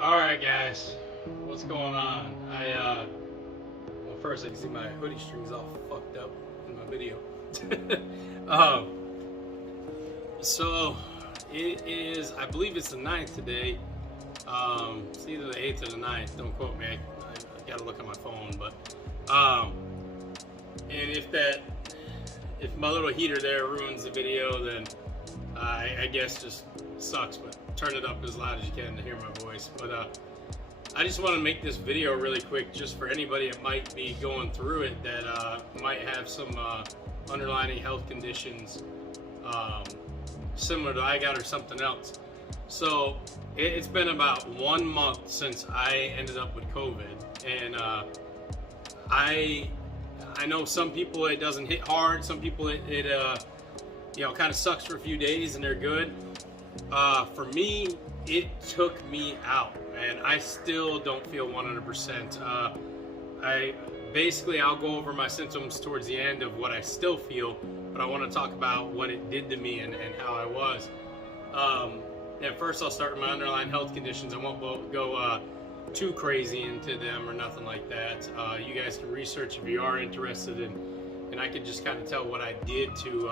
Alright guys, what's going on? Well, first I can see my hoodie strings all fucked up in my video. So it is, I believe it's the 9th today. It's either the 8th or the 9th, don't quote me, I gotta look at my phone, but and if my little heater there ruins the video, then I guess just sucks, but turn it up as loud as you can to hear my voice. But I just want to make this video really quick, just for anybody that might be going through it, that might have some underlying health conditions similar to I got or something else. So it's been about 1 month since I ended up with COVID, and I know some people it doesn't hit hard, some people it you know, kind of sucks for a few days and they're good. For me, it took me out, and I still don't feel 100%. I'll go over my symptoms towards the end of what I still feel, but I want to talk about what it did to me and how I was. And first I'll start with my underlying health conditions. I won't go too crazy into them or nothing like that. You guys can research if you are interested in, and I could just kind of tell what I did to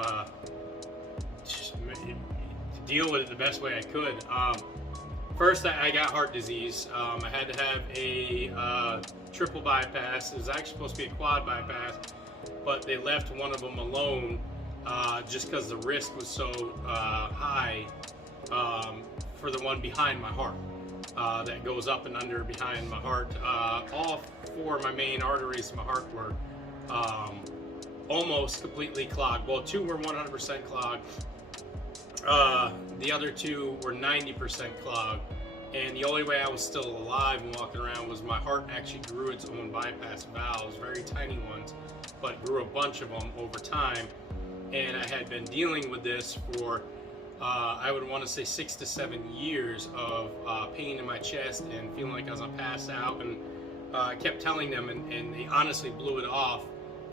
deal with it the best way I could. First, I got heart disease. I had to have a triple bypass. It was actually supposed to be a quad bypass, but they left one of them alone just because the risk was so high for the one behind my heart that goes up and under behind my heart. All four of my main arteries in my heart were almost completely clogged. Well, two were 100% clogged. The other two were 90% clogged, and the only way I was still alive and walking around was my heart actually grew its own bypass valves, very tiny ones, but grew a bunch of them over time. And I had been dealing with this for I would want to say 6 to 7 years of pain in my chest and feeling like I was gonna pass out, and I kept telling them, and they honestly blew it off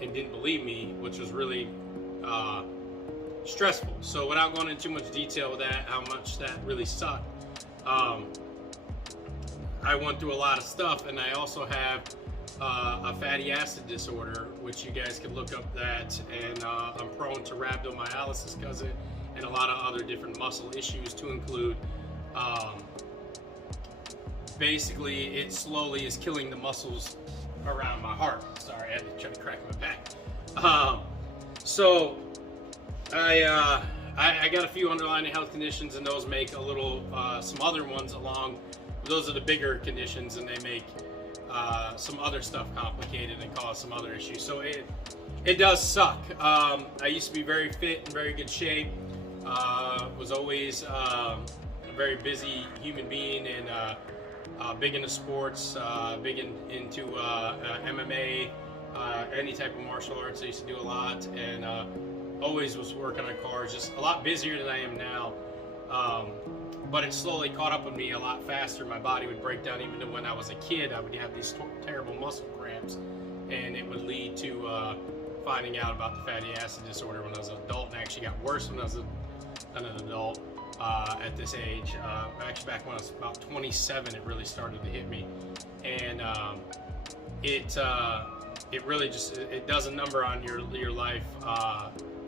and didn't believe me, which was really stressful. So without going into too much detail with that, how much that really sucked, I went through a lot of stuff, and I also have a fatty acid disorder, which you guys can look up that, and I'm prone to rhabdomyolysis because of it, and a lot of other different muscle issues to include. Basically, it slowly is killing the muscles around my heart. Sorry, I had to try to crack my back. So I got a few underlying health conditions, and those make a little some other ones along. Those are the bigger conditions, and they make some other stuff complicated and cause some other issues. So it does suck. I used to be very fit and very good shape. Was always a very busy human being, and big into sports, big into MMA, any type of martial arts. I used to do a lot, and always was working on cars, just a lot busier than I am now. But it slowly caught up with me a lot faster. My body would break down. Even when I was a kid, I would have these terrible muscle cramps, and it would lead to finding out about the fatty acid disorder when I was an adult, and actually got worse when I was an adult at this age. Actually, back when I was about 27, it really started to hit me, and it really just it does a number on your life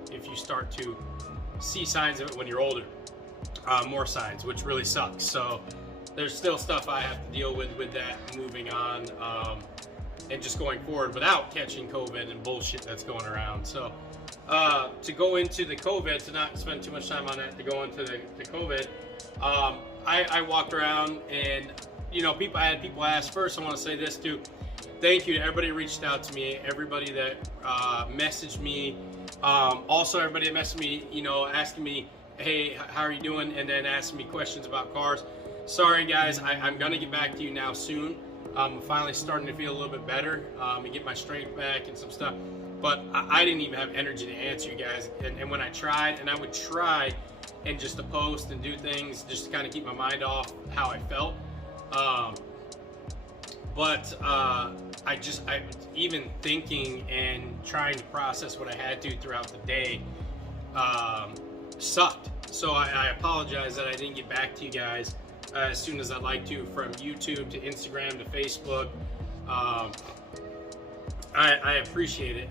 if you start to see signs of it when you're older. More signs, which really sucks. So there's still stuff I have to deal with that, moving on, and just going forward without catching COVID and bullshit that's going around. So to go into the COVID, to not spend too much time on that, to go into the COVID, I walked around, and you know, I had people ask. First, I want to say this too. Thank you to everybody who reached out to me, everybody that messaged me. Also, everybody that messaged me, you know, asking me, hey, how are you doing? And then asking me questions about cars. Sorry guys, I'm gonna get back to you now soon. I'm finally starting to feel a little bit better and get my strength back and some stuff. But I didn't even have energy to answer you guys. And when I tried, and I would try and just to post and do things just to kind of keep my mind off how I felt. But even thinking and trying to process what I had to throughout the day sucked. So I apologize that I didn't get back to you guys. as soon as I'd like to, from YouTube to Instagram to Facebook. I appreciate it.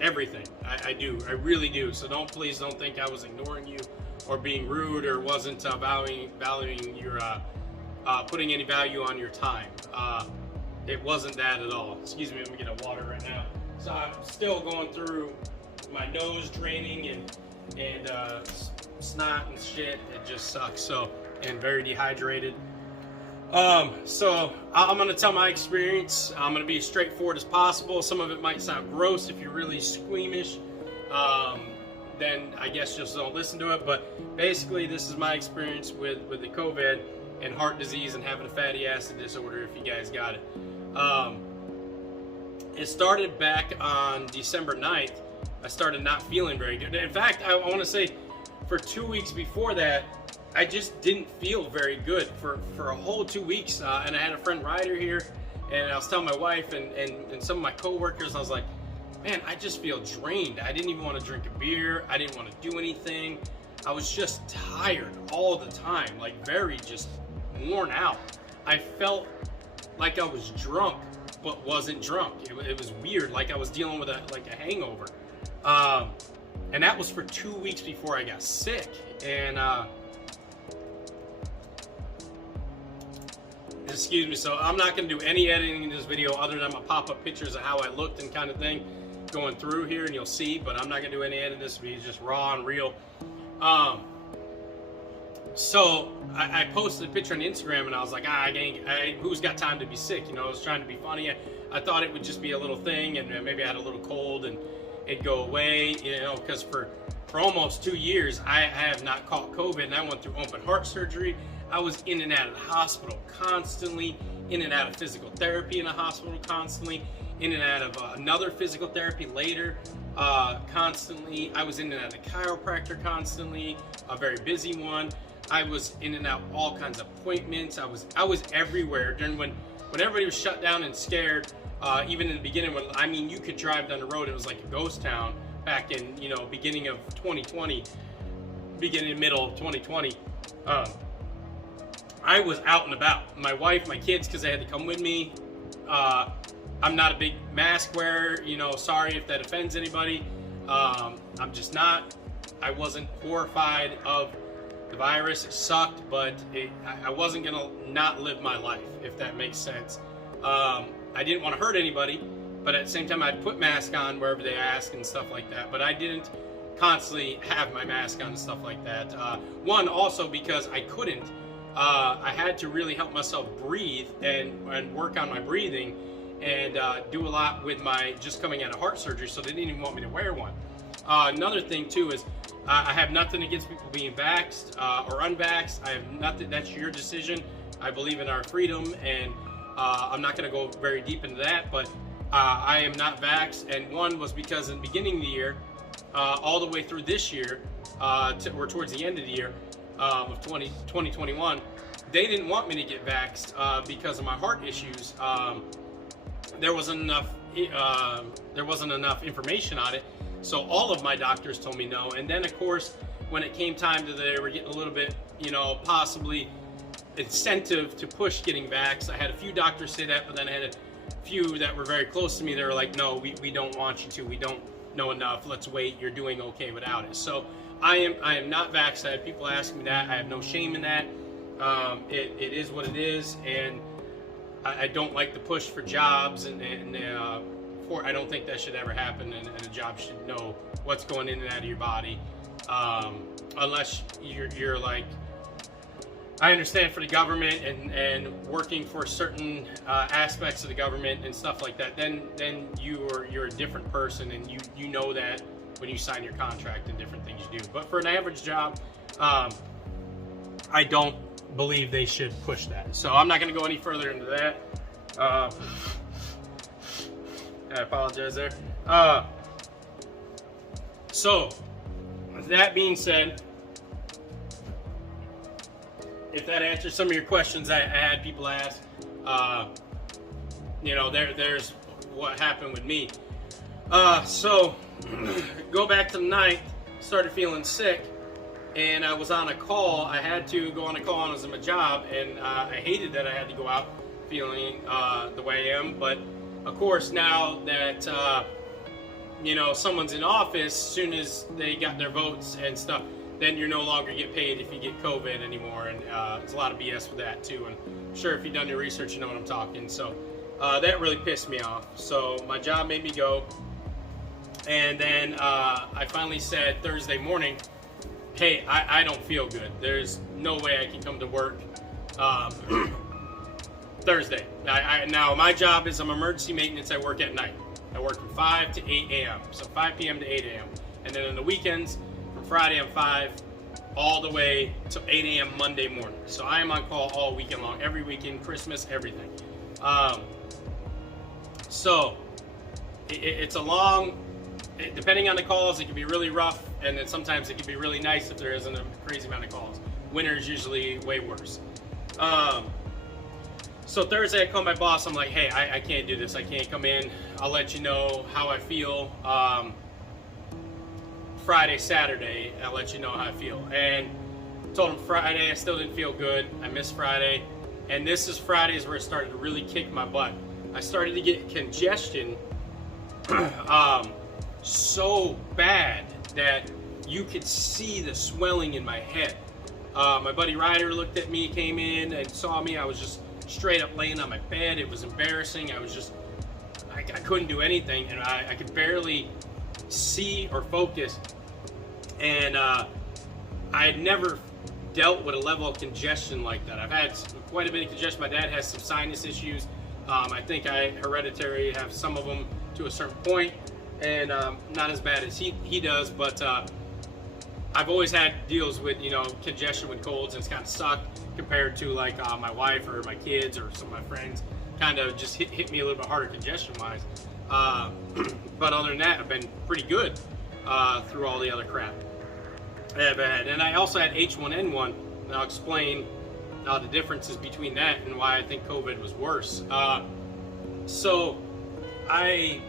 Everything. I do. I really do. So please don't think I was ignoring you or being rude or wasn't valuing your putting any value on your time. It wasn't that at all. Excuse me, let me get a water right now. So I'm still going through my nose draining and snot and shit. It just sucks. So, and very dehydrated. So I'm going to tell my experience. I'm going to be as straightforward as possible. Some of it might sound gross if you're really squeamish. Then I guess just don't listen to it. But basically, this is my experience with the COVID and heart disease and having a fatty acid disorder, if you guys got it. It started back on December 9th. I started not feeling very good. In fact, I want to say for 2 weeks before that, I just didn't feel very good for a whole 2 weeks. And I had a friend Ryder here, and I was telling my wife and some of my coworkers, I was like, man, I just feel drained. I didn't even want to drink a beer. I didn't want to do anything. I was just tired all the time, like very just worn out. I felt like I was drunk, but wasn't drunk. It was weird, like I was dealing with a hangover. And that was for 2 weeks before I got sick. And excuse me, so I'm not going to do any editing in this video other than I'm going to pop up pictures of how I looked and kind of thing going through here, and you'll see, but I'm not going to do any editing. This will be just raw and real. So I posted a picture on Instagram, and I was like, who's got time to be sick? You know, I was trying to be funny. I thought it would just be a little thing, and maybe I had a little cold and it'd go away, you know, because for almost 2 years, I have not caught COVID, and I went through open heart surgery. I was in and out of the hospital constantly, in and out of physical therapy in the hospital constantly, in and out of another physical therapy later constantly. I was in and out of the chiropractor constantly, a very busy one. I was in and out all kinds of appointments. I was everywhere during when everybody was shut down and scared. Even in the beginning, when you could drive down the road, it was like a ghost town back in beginning of 2020, middle of 2020. I was out and about. My wife, my kids, because they had to come with me. I'm not a big mask wearer. Sorry if that offends anybody. I'm just not. I wasn't horrified of the virus. It sucked, but I wasn't gonna not live my life, if that makes sense. I didn't want to hurt anybody, but at the same time, I'd put mask on wherever they asked and stuff like that. But I didn't constantly have my mask on and stuff like that. One, also because I couldn't. I had to really help myself breathe and work on my breathing and do a lot with my just coming out of heart surgery, so they didn't even want me to wear one. Another thing too is I have nothing against people being vaxxed or unvaxxed. I have nothing. That's your decision. I believe in our freedom, and I'm not going to go very deep into that, but I am not vaxxed. And one was because in the beginning of the year, all the way through this year, or towards the end of the year of 2021, they didn't want me to get vaxxed because of my heart issues. There wasn't enough information on it, so all of my doctors told me no. And then, of course, when it came time to they were getting a little bit, possibly incentive to push getting vaxxed. I had a few doctors say that, but then I had a few that were very close to me. They were like, no, we don't want you to. We don't know enough. Let's wait. You're doing okay without it. So I am not vaxxed. I have people ask me that. I have no shame in that. It is what it is, and I don't like the push for jobs, and I don't think that should ever happen, and a job should know what's going in and out of your body, unless you're like, I understand for the government and working for certain aspects of the government and stuff like that, then you're a different person, and you know that when you sign your contract and different things you do. But for an average job, I don't believe they should push that. So I'm not going to go any further into that. I apologize there. So that being said, if that answers some of your questions I had people ask, there's what happened with me. So go back to the night, started feeling sick. and I was on a call. I had to go on a call, and it was my job, and I hated that I had to go out feeling the way I am. But of course, now that someone's in office, as soon as they got their votes and stuff, then you're no longer get paid if you get COVID anymore, and there's a lot of BS with that too. And I'm sure if you've done your research, you know what I'm talking. So that really pissed me off. So my job made me go, and then I finally said Thursday morning, hey, I don't feel good. There's no way I can come to work Thursday. Now my job is I'm emergency maintenance. I work at night. I work from 5 to 8 a.m. So 5 p.m. to 8 a.m. And then on the weekends, from Friday I'm 5 all the way to 8 a.m. Monday morning. So I am on call all weekend long, every weekend, Christmas, everything. So it's a long, depending on the calls, it can be really rough, and then sometimes it can be really nice if there isn't a crazy amount of calls. Winter is usually way worse. So Thursday I called my boss. I'm like, hey, I can't do this. I can't come in. I'll let you know how I feel. Friday, Saturday, I'll let you know how I feel. And told him Friday I still didn't feel good. I missed Friday. And this is Fridays where it started to really kick my butt. I started to get congestion so bad that you could see the swelling in my head. My buddy Ryder looked at me, came in and saw me. I was just straight up laying on my bed. It was embarrassing. I couldn't do anything, and I could barely see or focus. And I had never dealt with a level of congestion like that. I've had quite a bit of congestion. My dad has some sinus issues. I think I hereditary have some of them to a certain point, and not as bad as he does, but I've always had deals with congestion with colds, and it's kind of sucked compared to like my wife or my kids or some of my friends. Kind of just hit me a little bit harder congestion wise, but other than that, I've been pretty good through all the other crap I've had. And I also had H1N1, and I'll explain the differences between that and why I think COVID was worse. So I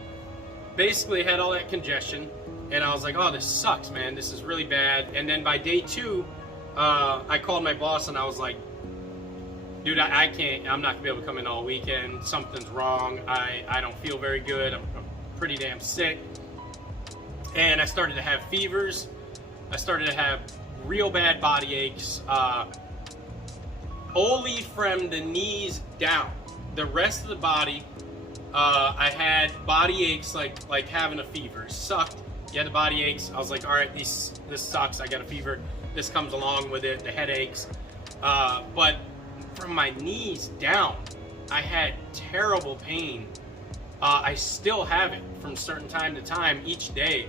basically had all that congestion, and I was like, oh, this sucks, man. This is really bad. And then by day 2, I called my boss, and I was like, dude, I can't. I'm not going to be able to come in all weekend. Something's wrong. I don't feel very good. I'm pretty damn sick. And I started to have fevers. I started to have real bad body aches. Only from the knees down. The rest of the body, I had body aches like having a fever. It sucked. You had the body aches. I was like, all right, this sucks. I got a fever. This comes along with it. The headaches. But from my knees down, I had terrible pain. I still have it from certain time to time each day.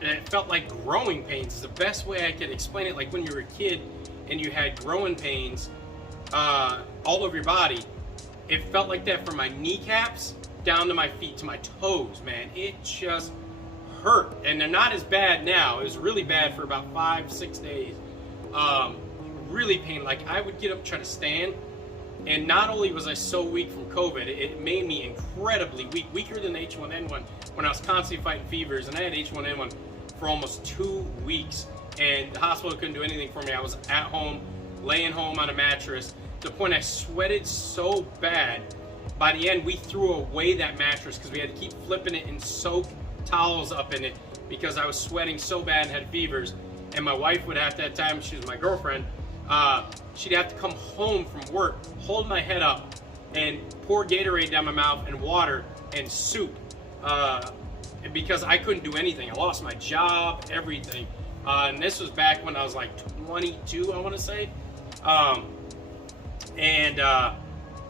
And it felt like growing pains is the best way I could explain it. Like when you were a kid and you had growing pains all over your body, it felt like that from my kneecaps down to my feet, to my toes, man. It just hurt. And they're not as bad now. It was really bad for about 5-6 days. Really pain. Like I would get up, try to stand, and not only was I so weak from COVID, it made me incredibly weak, weaker than H1N1 when I was constantly fighting fevers. And I had H1N1 for almost 2 weeks, and the hospital couldn't do anything for me. I was at home, laying home on a mattress, to the point I sweated so bad. By the end, we threw away that mattress because we had to keep flipping it and soak towels up in it because I was sweating so bad and had fevers. And my wife would have to, at that time, she was my girlfriend, she'd have to come home from work, hold my head up, and pour Gatorade down my mouth and water and soup, because I couldn't do anything. I lost my job, everything. And this was back when I was like 22, I want to say.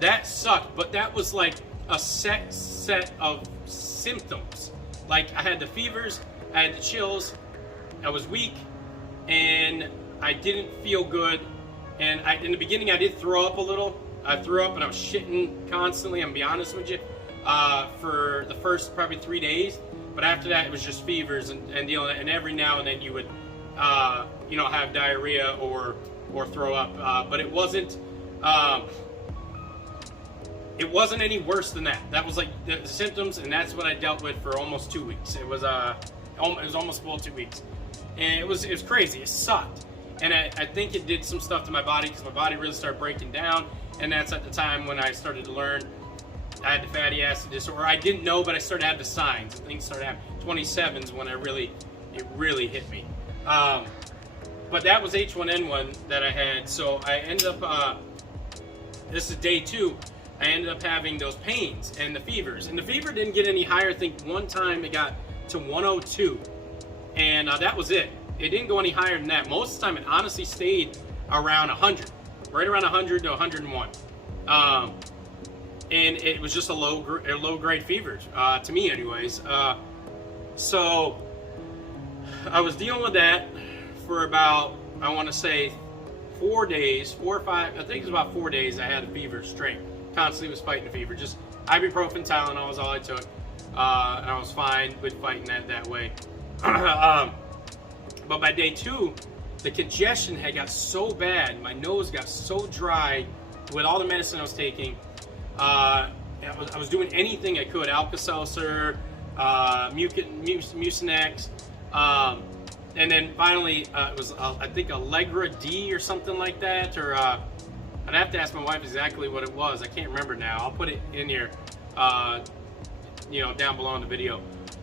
That sucked, but that was like a set of symptoms. Like I had the fevers, I had the chills, I was weak, and I didn't feel good. And in the beginning, I did throw up a little. I threw up and I was shitting constantly, I'm gonna be honest with you, for the first probably 3 days. But after that, it was just fevers and dealing. And every now and then you would, have diarrhea or throw up. But it wasn't any worse than that. That was like the symptoms, and that's what I dealt with for almost 2 weeks. It was almost full 2 weeks. and it was crazy. It sucked, and I think it did some stuff to my body because my body really started breaking down, and that's at the time when I started to learn I had the fatty acid disorder. I didn't know, but I started to have the signs. Things started happening. 27's when it really hit me. But that was H1N1 that I had. So I ended up, this is day 2, I ended up having those pains and the fevers. And the fever didn't get any higher. I think one time it got to 102. And that was it. It didn't go any higher than that. Most of the time it honestly stayed around 100. Right around 100 to 101. And it was just a low grade fever, to me anyways. So I was dealing with that for about, I want to say 4 days, 4 or 5, I think it was about 4 days I had a fever straight. Constantly was fighting the fever. Just ibuprofen, Tylenol was all I took. And I was fine with fighting that way. But by day 2, the congestion had got so bad, my nose got so dry with all the medicine I was taking. I was doing anything I could, Alka-Seltzer, Mucinex, and then finally it was I think Allegra D or something like that, or I'd have to ask my wife exactly what it was. I can't remember now. I'll put it in here, down below in the video.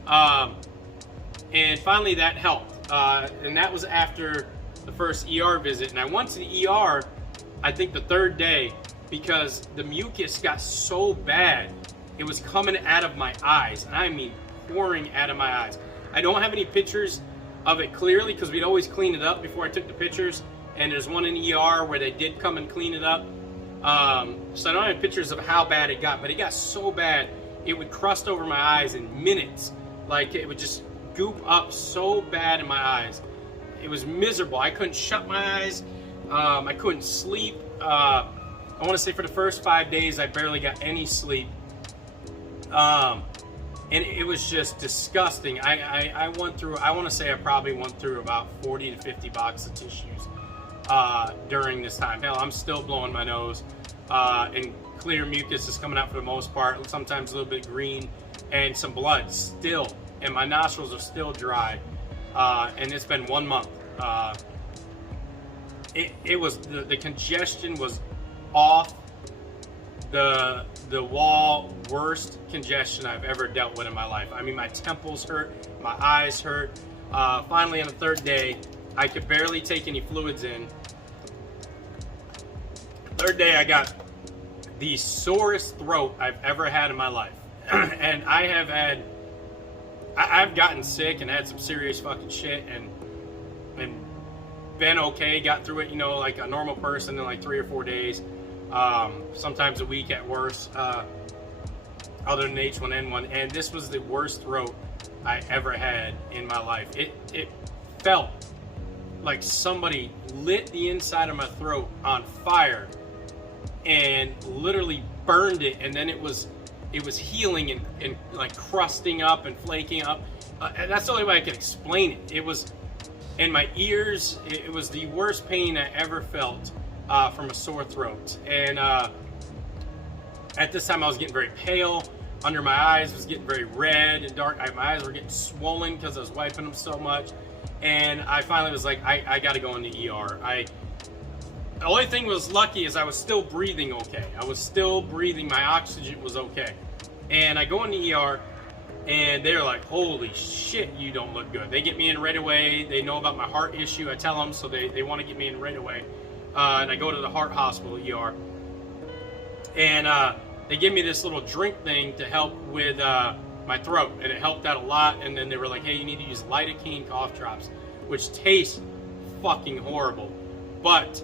And finally that helped, and that was after the first ER visit. And I went to the ER, I think the 3rd day, because the mucus got so bad, it was coming out of my eyes, and I mean pouring out of my eyes. I don't have any pictures of it clearly because we'd always clean it up before I took the pictures, and there's one in ER where they did come and clean it up. So I don't have pictures of how bad it got, but it got so bad it would crust over my eyes in minutes. Like, it would just goop up so bad in my eyes. It was miserable. I couldn't shut my eyes. I couldn't sleep. I want to say for the first 5 days, I barely got any sleep. And it was just disgusting. I went through, I want to say I probably went through about 40 to 50 boxes of tissues during this time. Hell, I'm still blowing my nose. And clear mucus is coming out for the most part, sometimes a little bit green, and some blood still. And my nostrils are still dry. And it's been 1 month. It was, the congestion was off the wall, worst congestion I've ever dealt with in my life. I mean, my temples hurt, my eyes hurt. Finally, on the 3rd day, I could barely take any fluids in. 3rd day, I got the sorest throat I've ever had in my life. And I've gotten sick and had some serious fucking shit and been okay, got through it, like a normal person in like 3 or 4 days. Sometimes a week at worst, other than H1N1, and this was the worst throat I ever had in my life. It felt like somebody lit the inside of my throat on fire and literally burned it, and then it was healing and like crusting up and flaking up. And that's the only way I can explain it. It was in my ears. It was the worst pain I ever felt from a sore throat. And at this time I was getting very pale. Under my eyes was getting very red and dark. My eyes were getting swollen because I was wiping them so much. And I finally was like, I got to go in the ER. The only thing was lucky is I was still breathing okay. I was still breathing. My oxygen was okay. And I go in the ER, and they're like, holy shit, you don't look good. They get me in right away. They know about my heart issue. I tell them, so they want to get me in right away. And I go to the heart hospital ER. And they give me this little drink thing to help with my throat. And it helped out a lot. And then they were like, hey, you need to use lidocaine cough drops, which tastes fucking horrible. But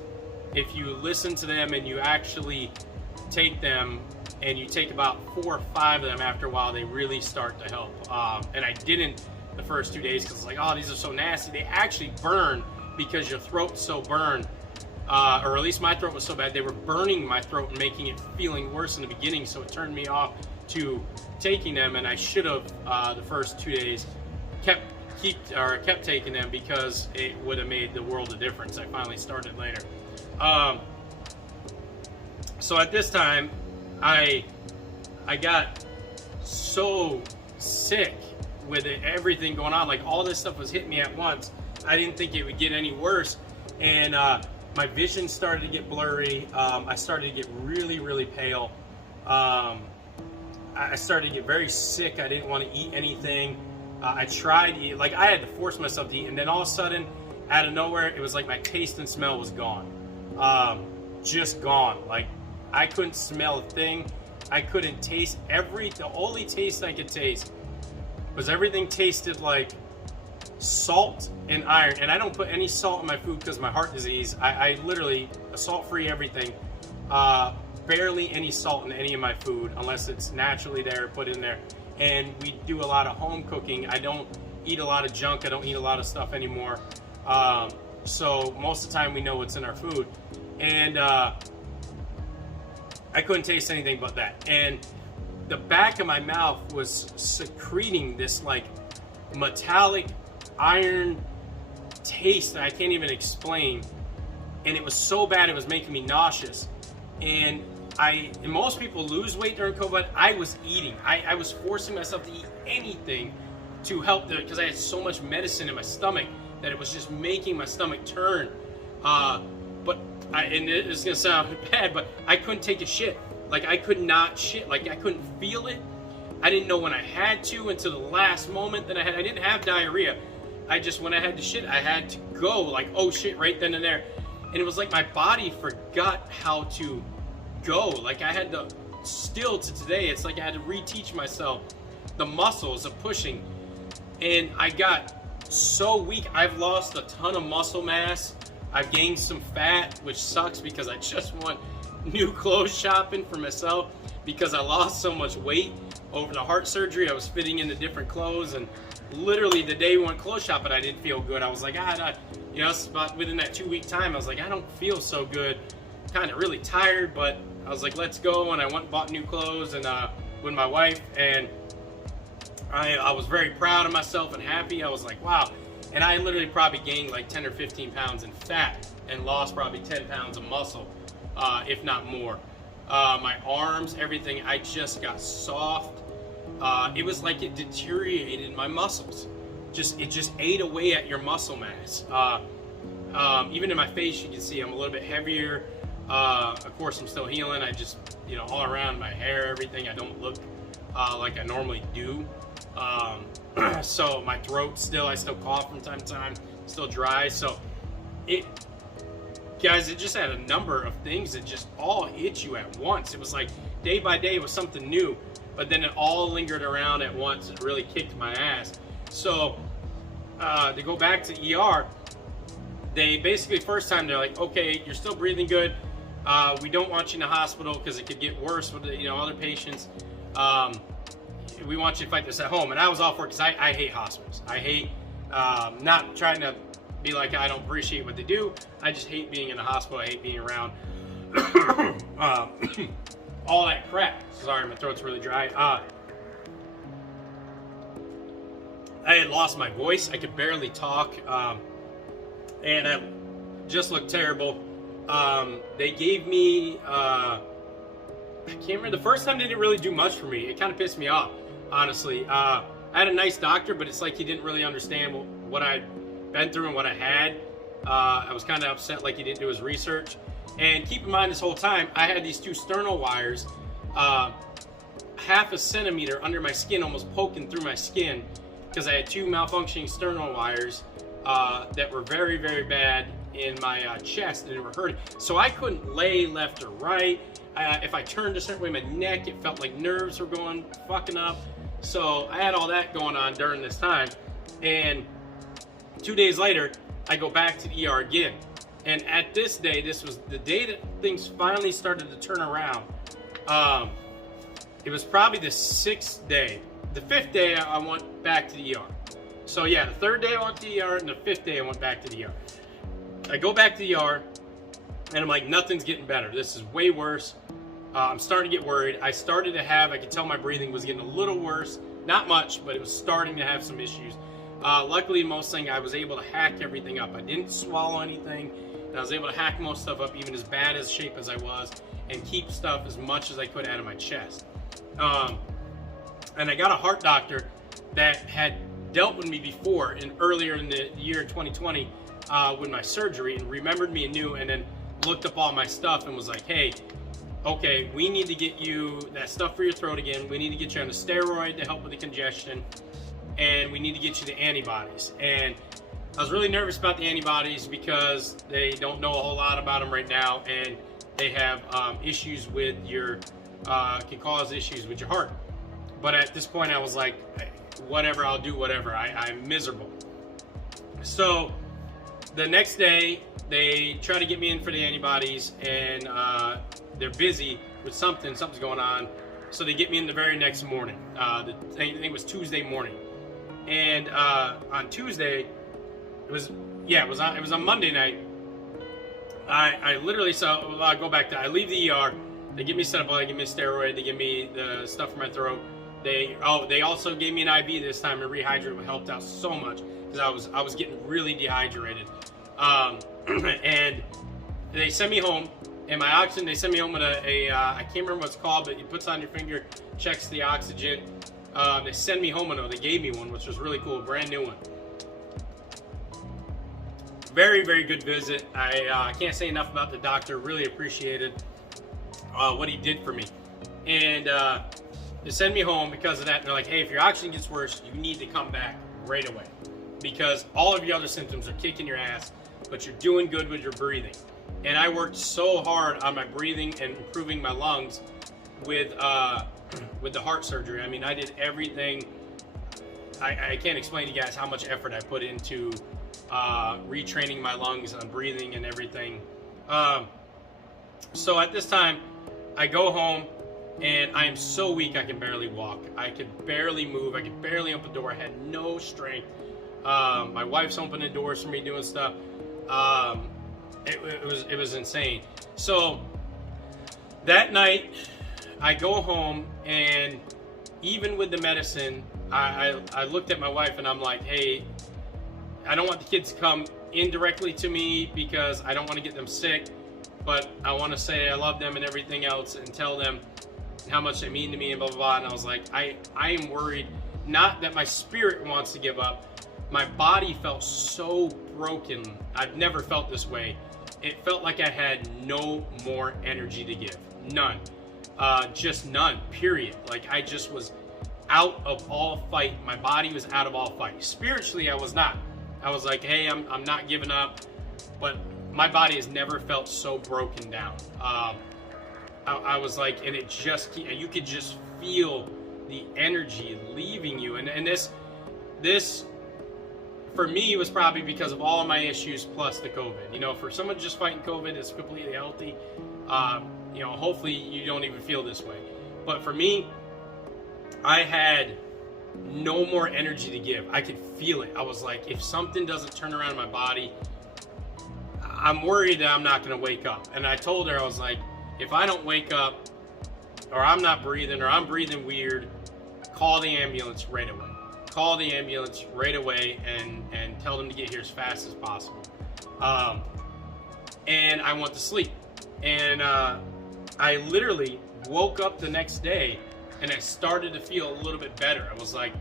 if you listen to them and you actually take them, and you take about 4 or 5 of them, after a while, they really start to help. And I didn't the first 2 days because it's like, oh, these are so nasty. They actually burn because your throat's so burned, or at least my throat was so bad. They were burning my throat and making it feeling worse in the beginning, so it turned me off to taking them. And I should have the first 2 days kept taking them because it would have made the world of difference. I finally started later. So at this time, I got so sick with everything going on. Like, all this stuff was hitting me at once. I didn't think it would get any worse. And my vision started to get blurry. I started to get really, really pale. I started to get very sick. I didn't want to eat anything. I tried to eat, like I had to force myself to eat, and then all of a sudden, out of nowhere, it was like my taste and smell was gone. Just gone. Like I couldn't smell a thing. I couldn't taste the only taste I could taste was everything tasted like salt and iron. And I don't put any salt in my food because of my heart disease. I literally, salt-free everything. Barely any salt in any of my food unless it's naturally there, put in there. And we do a lot of home cooking. I don't eat a lot of junk. I don't eat a lot of stuff anymore. So most of the time we know what's in our food. And I couldn't taste anything but that. And the back of my mouth was secreting this like metallic iron taste that I can't even explain. And it was so bad it was making me nauseous. And most people lose weight during COVID. I was eating. I was forcing myself to eat anything to help because I had so much medicine in my stomach that it was just making my stomach turn. And it's gonna sound bad, but I couldn't take a shit. Like I could not shit. Like I couldn't feel it. I didn't know when I had to until the last moment that I didn't have diarrhea. When I had to shit, I had to go like, oh shit, right then and there. And it was like my body forgot how to go. Like I had to, still to today, it's like I had to reteach myself the muscles of pushing. And I got so weak. I've lost a ton of muscle mass. I've gained some fat, which sucks because I just want new clothes shopping for myself because I lost so much weight over the heart surgery. I was fitting into different clothes, and literally the day we went clothes shopping, I didn't feel good. I was like, it's about within that 2 week time, I was like, I don't feel so good. Kind of really tired, but I was like, let's go. And I went and bought new clothes and with my wife, and I was very proud of myself and happy. I was like, wow. And I literally probably gained like 10 or 15 pounds in fat and lost probably 10 pounds of muscle, if not more. My arms, everything, I just got soft. It was like it deteriorated my muscles. It just ate away at your muscle mass. Even in my face, you can see I'm a little bit heavier. Of course, I'm still healing. I just, all around my hair, everything, I don't look like I normally do. So my throat I still cough from time to time, still dry. So guys, it just had a number of things that just all hit you at once. It was like day by day it was something new, but then it all lingered around at once. It really kicked my ass. So to go back to ER, they basically first time they're like, okay, you're still breathing good. We don't want you in the hospital because it could get worse with other patients. We want you to fight this at home. And I was all for it because I hate hospitals. I hate, not trying to be like I don't appreciate what they do. I just hate being in a hospital. I hate being around all that crap. Sorry, my throat's really dry. I had lost my voice. I could barely talk. And I just looked terrible. They gave me, I can't remember, the first time they didn't really do much for me. It kind of pissed me off, honestly. I had a nice doctor, but it's like he didn't really understand what I'd been through and what I had. I was kind of upset like he didn't do his research. And keep in mind, this whole time, I had these two sternal wires, half a centimeter under my skin, almost poking through my skin, because I had two malfunctioning sternal wires that were very, very bad in my chest, and they were hurting. So I couldn't lay left or right. If I turned a certain way, my neck, it felt like nerves were fucking up. So I had all that going on during this time. And 2 days later, I go back to the ER again. And at this day, this was the day that things finally started to turn around. It was probably the 6th day. The 5th day, I went back to the ER. So yeah, the 3rd day I went to the ER, and the 5th day I went back to the ER. I go back to the ER, and I'm like, nothing's getting better. This is way worse. I'm starting to get worried. I could tell my breathing was getting a little worse. Not much, but it was starting to have some issues. Luckily, most thing, I was able to hack everything up. I didn't swallow anything, and I was able to hack most stuff up, even as bad as shape as I was, and keep stuff as much as I could out of my chest. And I got a heart doctor that had dealt with me before and earlier in the year 2020 with my surgery, and remembered me and knew, and then looked up all my stuff and was like, hey, okay, we need to get you that stuff for your throat again. We need to get you on a steroid to help with the congestion, and we need to get you the antibodies. And I was really nervous about the antibodies because they don't know a whole lot about them right now, and they have issues with your, can cause issues with your heart. But at this point I was like, whatever, I'll do whatever. I'm miserable. So the next day they try to get me in for the antibodies, and they're busy with something's going on. So they get me in the very next morning. I think it was Tuesday morning. And on Tuesday, it was on Monday night. I literally, so I'll go back to, I leave the ER, they give me set up, they give me a steroid, they give me the stuff for my throat. They also gave me an IV this time, and rehydrated helped out so much because I was getting really dehydrated. And they sent me home, and my oxygen, they sent me home with I can't remember what it's called, but it puts on your finger, checks the oxygen. They sent me home, they gave me one, which was really cool, brand new one. Very, very good visit. I can't say enough about the doctor. Really appreciated what he did for me. And they send me home because of that. And they're like, hey, if your oxygen gets worse, you need to come back right away, because all of your other symptoms are kicking your ass, but you're doing good with your breathing. And I worked so hard on my breathing and improving my lungs with the heart surgery. I mean, I did everything. I can't explain to you guys how much effort I put into retraining my lungs on breathing and everything. So at this time, I go home, and I am so weak I can barely walk. I could barely move. I could barely open the door. I had no strength. My wife's opening doors for me, doing stuff. It was insane. So that night, I go home, and even with the medicine, I looked at my wife and I'm like, hey, I don't want the kids to come indirectly to me because I don't want to get them sick, but I want to say I love them and everything else, and tell them how much they mean to me and blah, blah, blah. And I was like, I am worried, not that my spirit wants to give up. My body felt so broken. I've never felt this way. It felt like I had no more energy to give. None. Just none, period. Like I just was out of all fight. My body was out of all fight. Spiritually, I was not. I was like, hey, I'm not giving up. But my body has never felt so broken down. I was like, and it just, you could just feel the energy leaving you. And this, for me, was probably because of all of my issues plus the COVID. You know, for someone just fighting COVID that's completely healthy, you know, hopefully you don't even feel this way. But for me, I had no more energy to give. I could feel it. I was like, if something doesn't turn around in my body, I'm worried that I'm not going to wake up. And I told her, I was like, if I don't wake up, or I'm not breathing, or I'm breathing weird, call the ambulance right away. Call the ambulance right away and tell them to get here as fast as possible. And I went to sleep. And I literally woke up the next day and I started to feel a little bit better. I was like,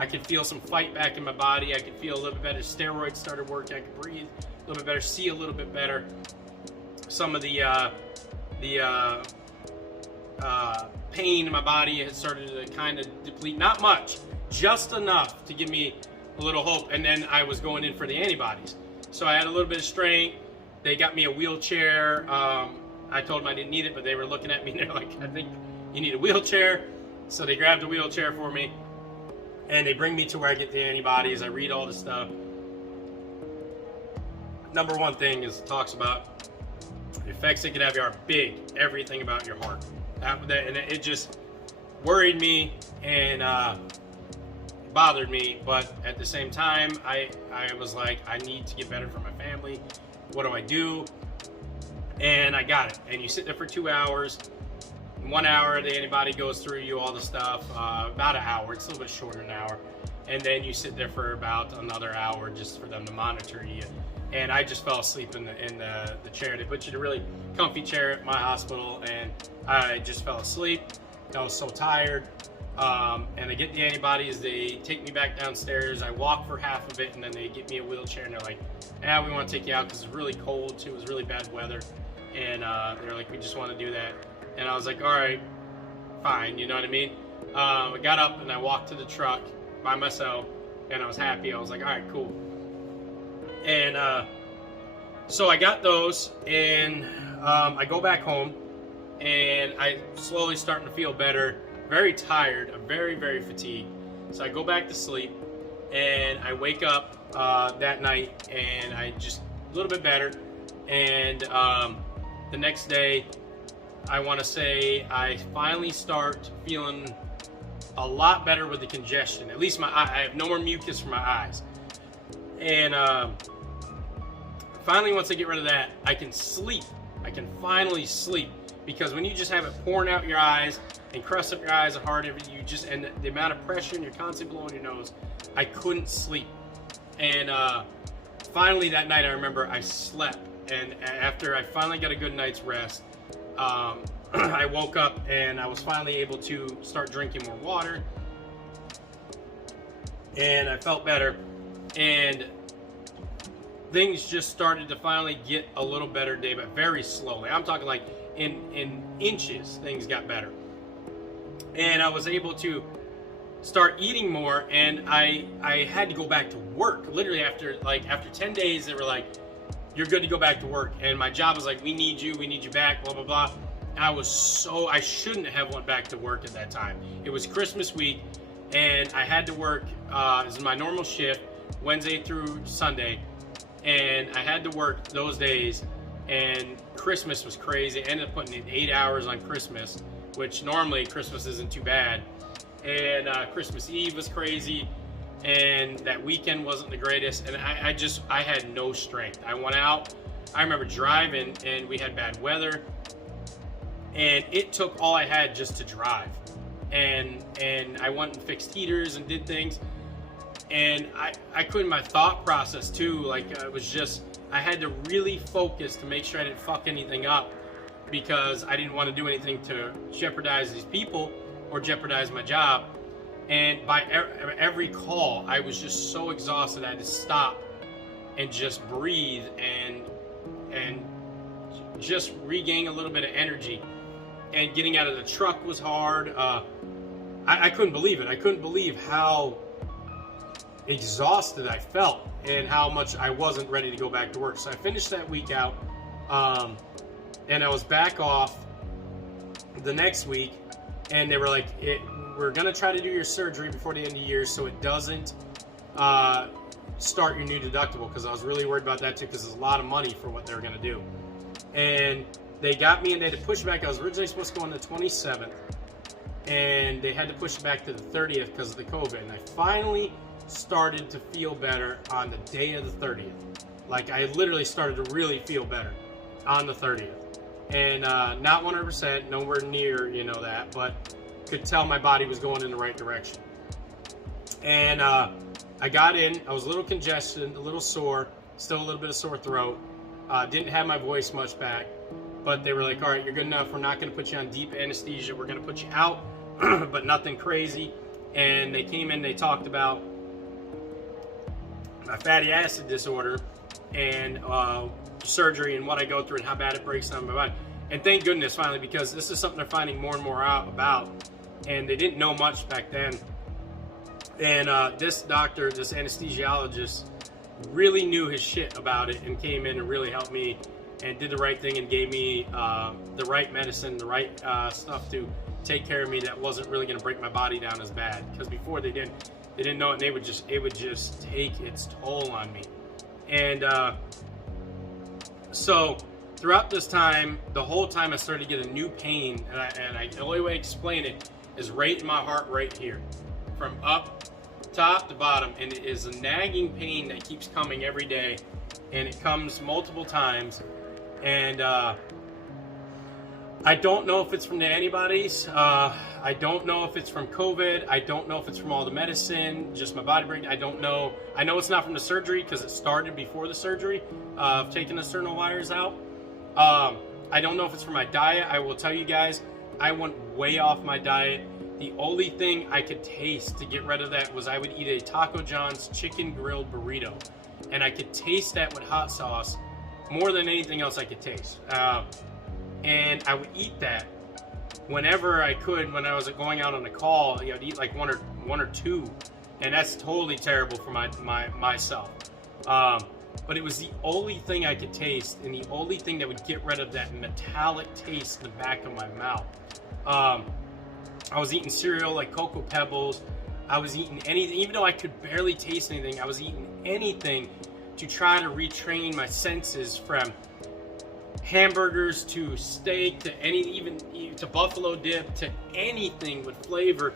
I could feel some fight back in my body. I could feel a little bit better. Steroids started working. I could breathe a little bit better, see a little bit better. Some of the pain in my body had started to kind of deplete. Not much, just enough to give me a little hope. And then I was going in for the antibodies. So I had a little bit of strength. They got me a wheelchair. I told them I didn't need it, but they were looking at me and they're like, I think you need a wheelchair. So they grabbed a wheelchair for me and they bring me to where I get the antibodies. I read all the stuff. Number one thing is it talks about the effects it could have are big, everything about your heart. And it just worried me and bothered me, but at the same time, I was like, I need to get better for my family. What do I do? And I got it. And you sit there for 2 hours. In 1 hour, the antibody goes through you, all the stuff, about an hour. It's a little bit shorter than an hour. And then you sit there for about another hour just for them to monitor you. And I just fell asleep in the chair. They put you in a really comfy chair at my hospital, and I just fell asleep. I was so tired. And I get the antibodies. They take me back downstairs. I walk for half of it, and then they get me a wheelchair, and they're like, we want to take you out because it's really cold too. It was really bad weather, and they're like, we just want to do that. And I was like, all right, fine, you know what I mean? I got up and I walked to the truck by myself, and I was happy. I was like, all right, cool. And so I got those, and I go back home, and I slowly starting to feel better. Very tired. I'm very, very fatigued. So I go back to sleep, and I wake up that night, and I just a little bit better. And the next day, I want to say I finally start feeling a lot better with the congestion. At least I have no more mucus from my eyes. And finally, once I get rid of that, I can sleep. I can finally sleep. Because when you just have it pouring out your eyes and crust up your eyes hard, and the amount of pressure, and you're constantly blowing your nose, I couldn't sleep. And finally that night, I remember I slept. And after I finally got a good night's rest, I woke up and I was finally able to start drinking more water. And I felt better. And things just started to finally get a little better day, but very slowly. I'm talking like in inches, things got better. And I was able to start eating more, and I had to go back to work. Literally after 10 days, they were like, you're good to go back to work. And my job was like, we need you back, blah, blah, blah. And I shouldn't have went back to work at that time. It was Christmas week, and I had to work, this is my normal shift, Wednesday through Sunday. And I had to work those days, and Christmas was crazy. I ended up putting in 8 hours on Christmas, which normally Christmas isn't too bad. And Christmas Eve was crazy, and that weekend wasn't the greatest. And I had no strength. I went out. I remember driving, and we had bad weather, and it took all I had just to drive. And I went and fixed heaters and did things. And I couldn't, my thought process too, like it was just, I had to really focus to make sure I didn't fuck anything up, because I didn't want to do anything to jeopardize these people or jeopardize my job. And by every call, I was just so exhausted, I had to stop and just breathe and just regain a little bit of energy. And getting out of the truck was hard. I couldn't believe it. I couldn't believe how exhausted I felt and how much I wasn't ready to go back to work. So I finished that week out, and I was back off the next week, and they were like, we're gonna try to do your surgery before the end of the year so it doesn't start your new deductible, because I was really worried about that too, because it's a lot of money for what they were gonna do. And they got me, and they had to push it back. I was originally supposed to go on the 27th, and they had to push it back to the 30th because of the COVID. And I finally started to feel better on the day of the 30th. Like, I literally started to really feel better on the 30th. And not 100%, nowhere near, that, but could tell my body was going in the right direction. And I got in, I was a little congested, a little sore, still a little bit of sore throat. Didn't have my voice much back, but they were like, all right, you're good enough. We're not going to put you on deep anesthesia. We're going to put you out, but nothing crazy. And they came in, they talked about my fatty acid disorder and surgery and what I go through and how bad it breaks down my body. And thank goodness, finally, because this is something they're finding more and more out about, and they didn't know much back then. And this doctor, this anesthesiologist, really knew his shit about it and came in and really helped me and did the right thing and gave me the right medicine, the right stuff to take care of me that wasn't really going to break my body down as bad. Because before they didn't know it, and it would just take its toll on me. And so throughout this time, the whole time, I started to get a new pain, and the only way to explain it is right in my heart, right here, from up top to bottom. And it is a nagging pain that keeps coming every day, and it comes multiple times. And I don't know if it's from the antibodies. I don't know if it's from COVID. I don't know if it's from all the medicine, just my body breaking. I don't know. I know it's not from the surgery because it started before the surgery of taking the sternal wires out. I don't know if it's from my diet. I will tell you guys, I went way off my diet, the only thing I could taste to get rid of that was I would eat a Taco John's chicken grilled burrito, and I could taste that with hot sauce more than anything else I could taste. And I would eat that whenever I could when I was going out on a call. I'd eat like one or two, and that's totally terrible for myself. But it was the only thing I could taste, and the only thing that would get rid of that metallic taste in the back of my mouth. I was eating cereal like Cocoa Pebbles. I was eating anything, even though I could barely taste anything, I was eating anything to try to retrain my senses, from hamburgers to steak to even to buffalo dip to anything with flavor.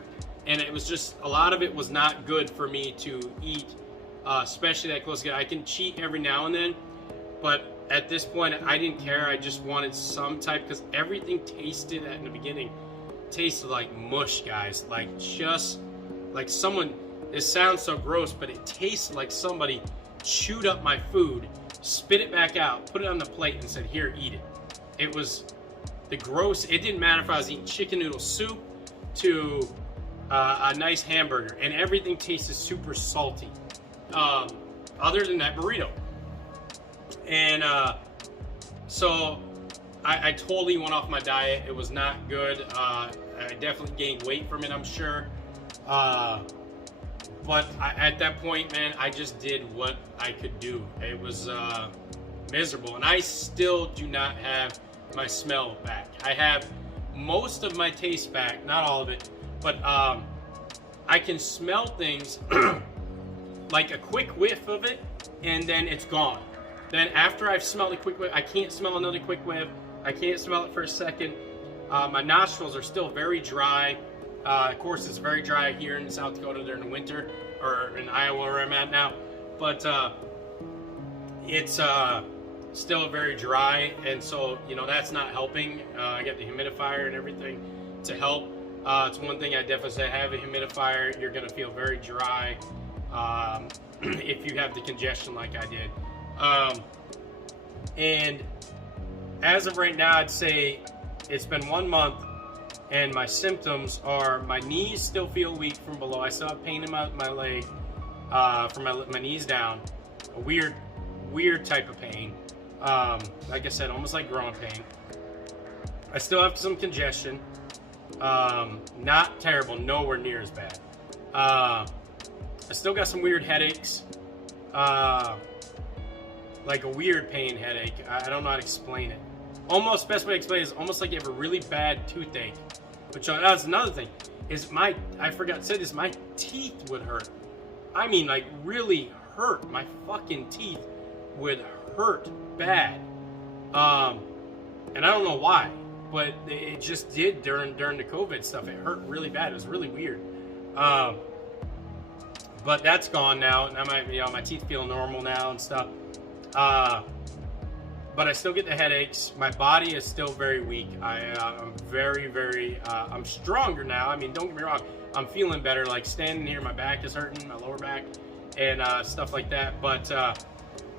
And it was just, a lot of it was not good for me to eat, especially that close together. I can cheat every now and then, but at this point I didn't care. I just wanted some type, because everything tasted in the beginning tasted like mush, guys. Like, just like someone, it sounds so gross, but it tasted like somebody chewed up my food, spit it back out, put it on the plate, and said, here, eat it. It was the gross. It didn't matter if I was eating chicken noodle soup to a nice hamburger, and everything tasted super salty, other than that burrito. And so I totally went off my diet. It was not good. I definitely gained weight from it, I'm sure. But at that point, man, I just did what I could do. It was miserable. And I still do not have my smell back. I have most of my taste back, not all of it, but I can smell things like a quick whiff of it, and then it's gone. Then after I've smelled a quick whiff, I can't smell another quick whiff. I can't smell it for a second. My nostrils are still very dry. Of course, it's very dry here in South Dakota during the winter, or in Iowa where I'm at now. But it's still very dry, and so, you know, that's not helping. I got the humidifier and everything to help. It's one thing I definitely say, have a humidifier. You're gonna feel very dry if you have the congestion like I did. And as of right now, I'd say it's been 1 month, and my symptoms are, my knees still feel weak from below. I still have pain in my leg from my knees down. A weird type of pain. Like I said, almost like growing pain. I still have some congestion. Not terrible, nowhere near as bad. I still got some weird headaches. Like a weird pain headache. I don't know how to explain it. Almost, best way to explain it is almost like you have a really bad toothache. Which, that's another thing, is I forgot to say this, my teeth would hurt. I mean, like, really hurt. My fucking teeth would hurt bad. And I don't know why, but it just did during the COVID stuff. It hurt really bad. It was really weird. But that's gone now. Now my teeth feel normal now and stuff. But I still get the headaches. My body is still very weak. I'm very, I'm stronger now. I mean, don't get me wrong. I'm feeling better. Like, standing here, my back is hurting, my lower back, and stuff like that. But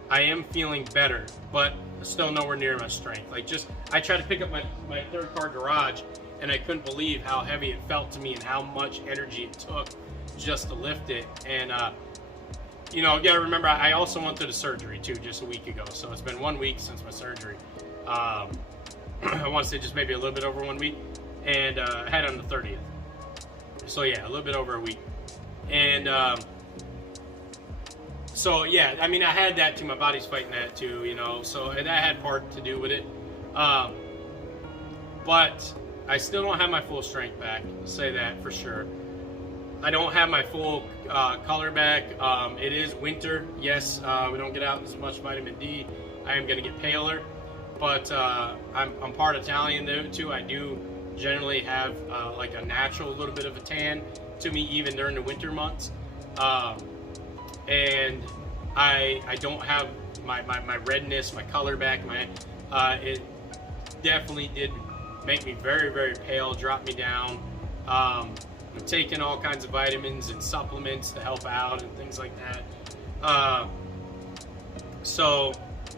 I am feeling better, but still nowhere near my strength. Like, I tried to pick up my third car garage, and I couldn't believe how heavy it felt to me and how much energy it took just to lift it. And you know, you gotta remember, I also went through the surgery too, just a week ago. So it's been 1 week since my surgery. I want to say just maybe a little bit over 1 week, and I had it on the 30th. So yeah, a little bit over a week. And so yeah, I mean, I had that too. My body's fighting that too, you know. So that had part to do with it. But I still don't have my full strength back. I'll say that for sure. I don't have my full color back. It is winter. Yes, we don't get out as much vitamin D. I am going to get paler, but I'm part Italian though too. I do generally have like a natural little bit of a tan to me even during the winter months. And I don't have my redness, my color back. It definitely did make me very pale, drop me down. I'm taking all kinds of vitamins and supplements to help out and things like that. So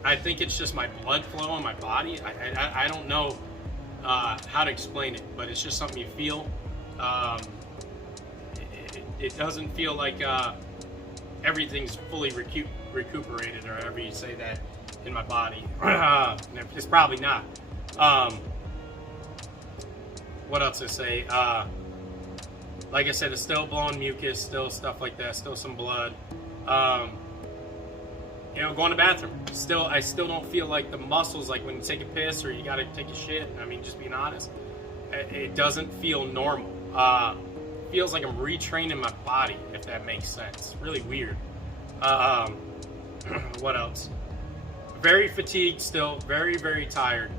I think it's just my blood flow in my body. I don't know how to explain it, but it's just something you feel. It doesn't feel like everything's fully recuperated, or however you say that, in my body. It's probably not. What else to say? Like I said, it's still blowing mucus, still stuff like that, still some blood. You know, going to the bathroom. I still don't feel like the muscles, like when you take a piss or you gotta take a shit. I mean, just being honest, it doesn't feel normal. Feels like I'm retraining my body, if that makes sense. Really weird. What else? Very fatigued still, very, very tired.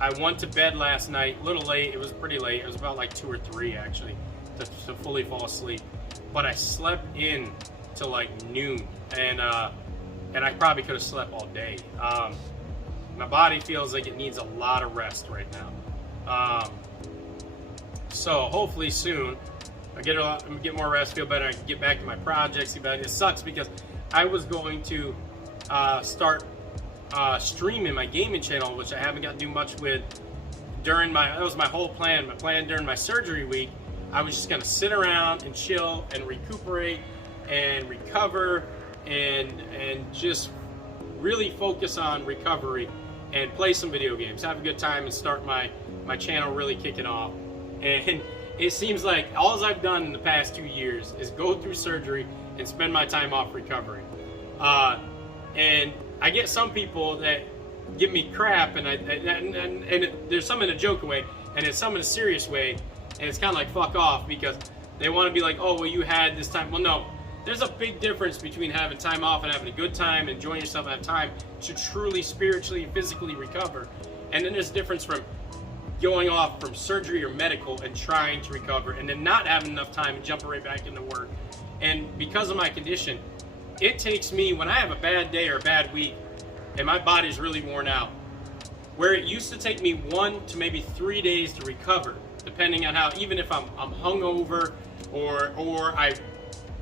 I went to bed last night, a little late. It was pretty late. It was about like 2 or 3 actually, to fully fall asleep. But I slept in till like noon, and I probably could have slept all day. My body feels like it needs a lot of rest right now. So hopefully soon I get more rest, feel better. I can get back to my projects. It sucks because I was going to start streaming my gaming channel, which I haven't got to do much with that was my whole plan. My plan during my surgery week, I was just gonna sit around and chill and recuperate and recover and just really focus on recovery and play some video games, have a good time, and start my channel really kicking off. And it seems like all I've done in the past 2 years is go through surgery and spend my time off recovering. And I get some people that give me crap, and there's some in a joking way, and there's some in a serious way, and it's kind of like fuck off, because they want to be like, oh, well, you had this time. Well, no, there's a big difference between having time off and having a good time, and enjoying yourself, and have time to truly spiritually and physically recover. And then there's a difference from going off from surgery or medical and trying to recover, and then not having enough time and jumping right back into work. And because of my condition, it takes me, when I have a bad day or a bad week and my body's really worn out, where it used to take me 1 to maybe 3 days to recover, depending on how, even if I'm hungover or I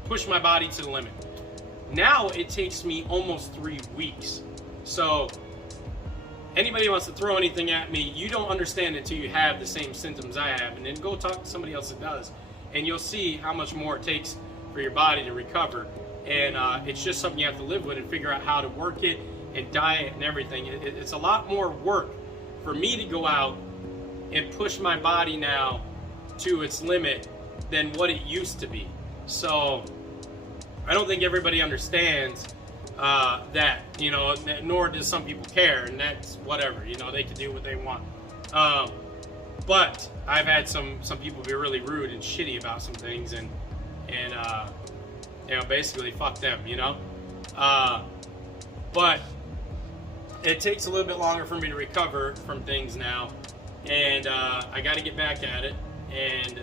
push my body to the limit. Now it takes me almost 3 weeks. So anybody wants to throw anything at me, you don't understand until you have the same symptoms I have, and then go talk to somebody else that does, and you'll see how much more it takes for your body to recover. And it's just something you have to live with and figure out how to work it, and diet and everything. It's a lot more work for me to go out and push my body now to its limit than what it used to be. So I don't think everybody understands that, you know, nor does some people care, and that's whatever, you know, they can do what they want. But I've had some people be really rude and shitty about some things, and you know, basically fuck them, you know. But it takes a little bit longer for me to recover from things now, and I got to get back at it. And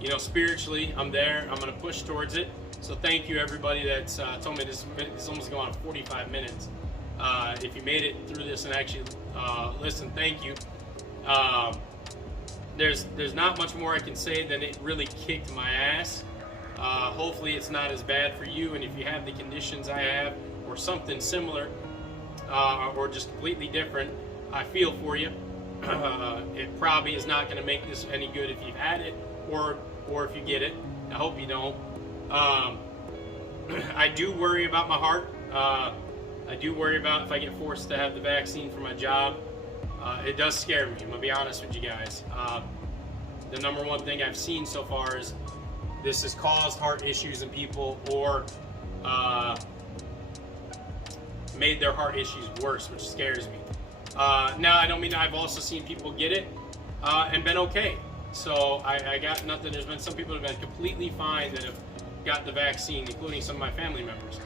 you know, spiritually, I'm there. I'm gonna push towards it. So thank you, everybody that's told me this is almost going on 45 minutes. If you made it through this and actually listen, thank you. There's not much more I can say than it really kicked my ass. Hopefully it's not as bad for you, and if you have the conditions I have or something similar or just completely different, I feel for you. It probably is not going to make this any good if you've had it or if you get it. I hope you don't. I do worry about my heart. I do worry about if I get forced to have the vaccine for my job. It does scare me, I'm going to be honest with you guys. The number one thing I've seen so far is this has caused heart issues in people, or made their heart issues worse, which scares me. Now, I don't mean, I've also seen people get it and been okay. So I got nothing. There's been some people that have been completely fine that have got the vaccine, including some of my family members.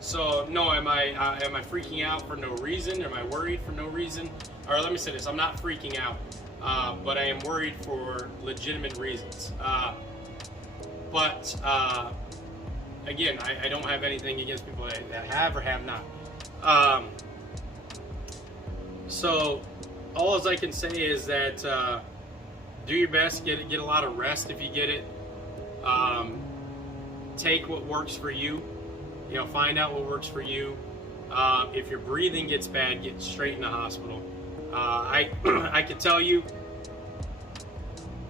So no, am I freaking out for no reason? Am I worried for no reason? Or let me say this: I'm not freaking out, but I am worried for legitimate reasons. But again, I don't have anything against people that have or have not. So all I can say is that do your best, get a lot of rest if you get it. Take what works for you. You know, find out what works for you. If your breathing gets bad, get straight in the hospital. I can tell you,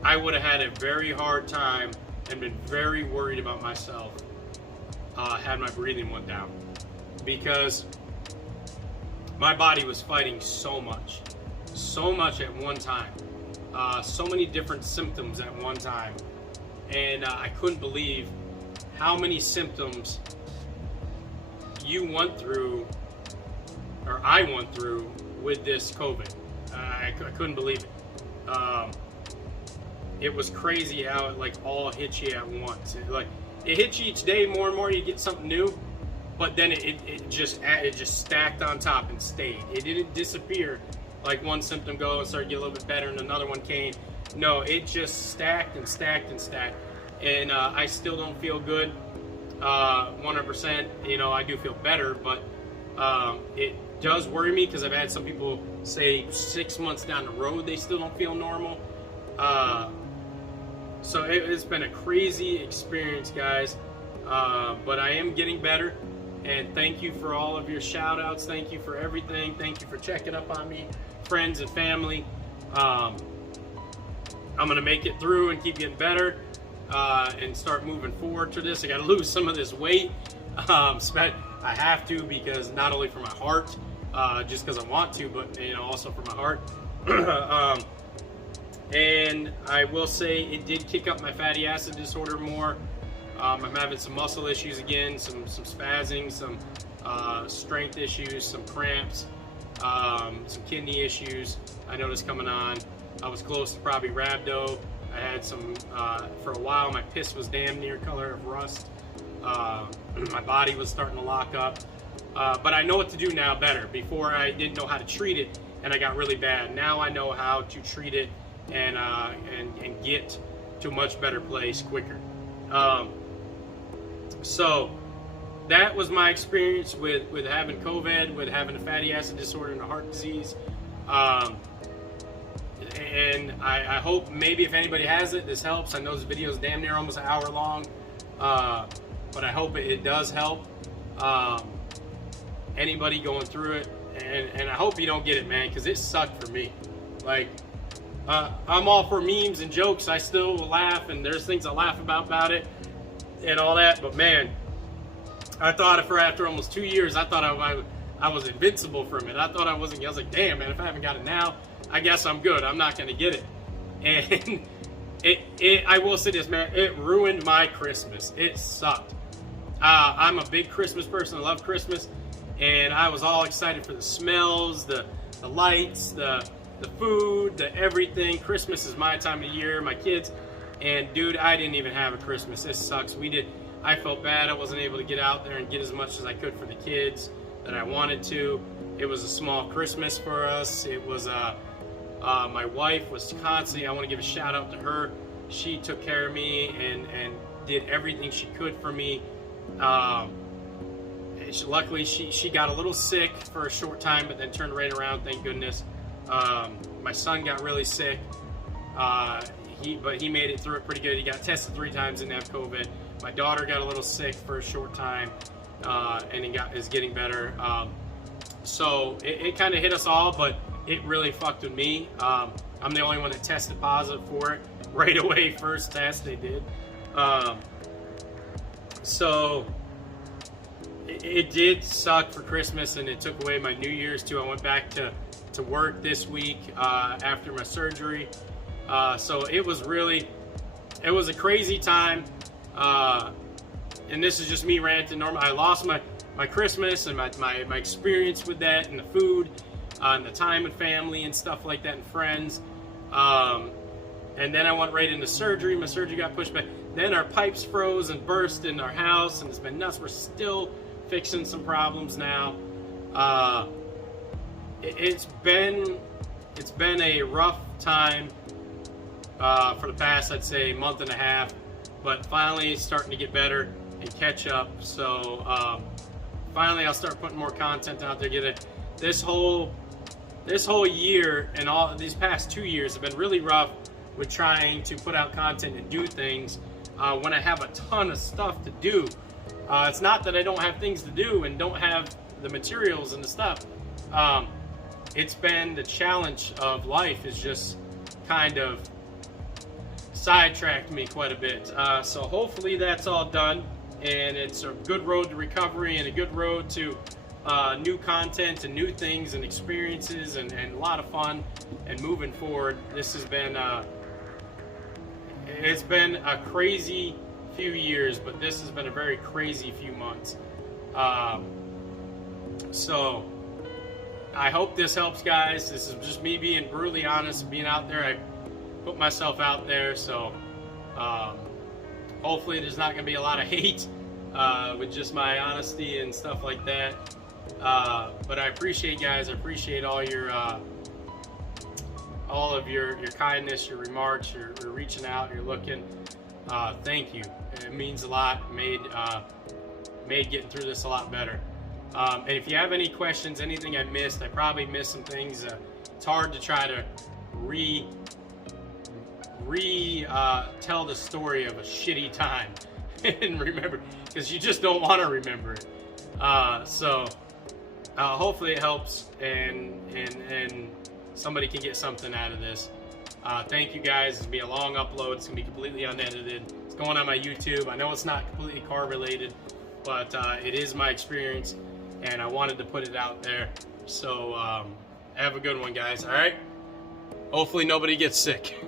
I would have had a very hard time and been very worried about myself had my breathing went down, because my body was fighting so much at one time, so many different symptoms at one time, and I couldn't believe how many symptoms you went through, or I went through, with this COVID. I couldn't believe it. It was crazy how it like all hit you at once. It hits you each day more and more. You get something new, but then it just stacked on top and stayed. It didn't disappear like one symptom go and started to get a little bit better and another one came. No, it just stacked and stacked and stacked. And I still don't feel good 100%. You know, I do feel better, but it does worry me, because I've had some people say 6 months down the road they still don't feel normal. So it's been a crazy experience, guys, but I am getting better, and thank you for all of your shout outs. Thank you for everything. Thank you for checking up on me, friends and family. I'm gonna make it through and keep getting better, and start moving forward to this. I gotta lose some of this weight. I have to, because not only for my heart, just because I want to, but you know, also for my heart. And I will say it did kick up my fatty acid disorder more. I'm having some muscle issues again, some spazzing, some strength issues, some cramps, some kidney issues I noticed coming on. I was close to probably rhabdo. I had some, for a while, my piss was damn near color of rust. My body was starting to lock up. But I know what to do now better. Before I didn't know how to treat it, and I got really bad. Now I know how to treat it and get to a much better place quicker. So that was my experience with having COVID, with having a fatty acid disorder and a heart disease. And I hope maybe if anybody has it, this helps. I know this video is damn near almost an hour long, but I hope it does help anybody going through it. And I hope you don't get it, man, because it sucked for me. Like, I'm all for memes and jokes. I still will laugh, and there's things I laugh about it and all that. But man, I thought after almost 2 years, I thought I was invincible from it. I thought I wasn't. I was like, damn, man, if I haven't got it now, I guess I'm good. I'm not gonna get it. And I will say this, man, it ruined my Christmas. It sucked. I'm a big Christmas person. I love Christmas, and I was all excited for the smells, the lights, the food, the everything. Christmas is my time of year, my kids, and dude, I didn't even have a Christmas. This sucks. I felt bad. I wasn't able to get out there and get as much as I could for the kids that I wanted to. It was a small Christmas for us. It was my wife was constantly, I want to give a shout out to her. She took care of me and did everything she could for me. Luckily, she got a little sick for a short time, but then turned right around, thank goodness. My son got really sick, but he made it through it pretty good. He got tested 3 times, didn't have COVID. My daughter got a little sick for a short time, and is getting better. So it kind of hit us all, but it really fucked with me. I'm the only one that tested positive for it right away, first test they did. So it did suck for Christmas, and it took away my New Year's too. I went back to work this week after my surgery. So it was a crazy time. And this is just me ranting. I lost my Christmas and my experience with that, and the food, and the time with family and stuff like that, and friends. And then I went right into surgery. My surgery got pushed back. Then our pipes froze and burst in our house, and it's been nuts. We're still fixing some problems now. It's been a rough time for the past, I'd say, month and a half, but finally it's starting to get better and catch up. So finally I'll start putting more content out there. This whole year and all these past 2 years have been really rough with trying to put out content and do things when I have a ton of stuff to do. It's not that I don't have things to do and don't have the materials and the stuff. it's been the challenge of life is just kind of sidetracked me quite a bit. So hopefully that's all done, and it's a good road to recovery and a good road to new content and new things and experiences and a lot of fun and moving forward. This has been it's been a crazy few years, but this has been a very crazy few months. So I hope this helps, guys. This is just me being brutally honest, being out there. I put myself out there, so hopefully there's not going to be a lot of hate with just my honesty and stuff like that. But I appreciate, guys. I appreciate all of your kindness, your remarks, your reaching out, your looking. Thank you. It means a lot. Made getting through this a lot better. And if you have any questions, anything I missed, I probably missed some things. It's hard to try to tell the story of a shitty time and remember, because you just don't want to remember it. So hopefully it helps and somebody can get something out of this. Thank you, guys. It's gonna be a long upload. It's gonna be completely unedited. It's going on my YouTube. I know it's not completely car related, but it is my experience, and I wanted to put it out there. So have a good one, guys. All right. Hopefully nobody gets sick.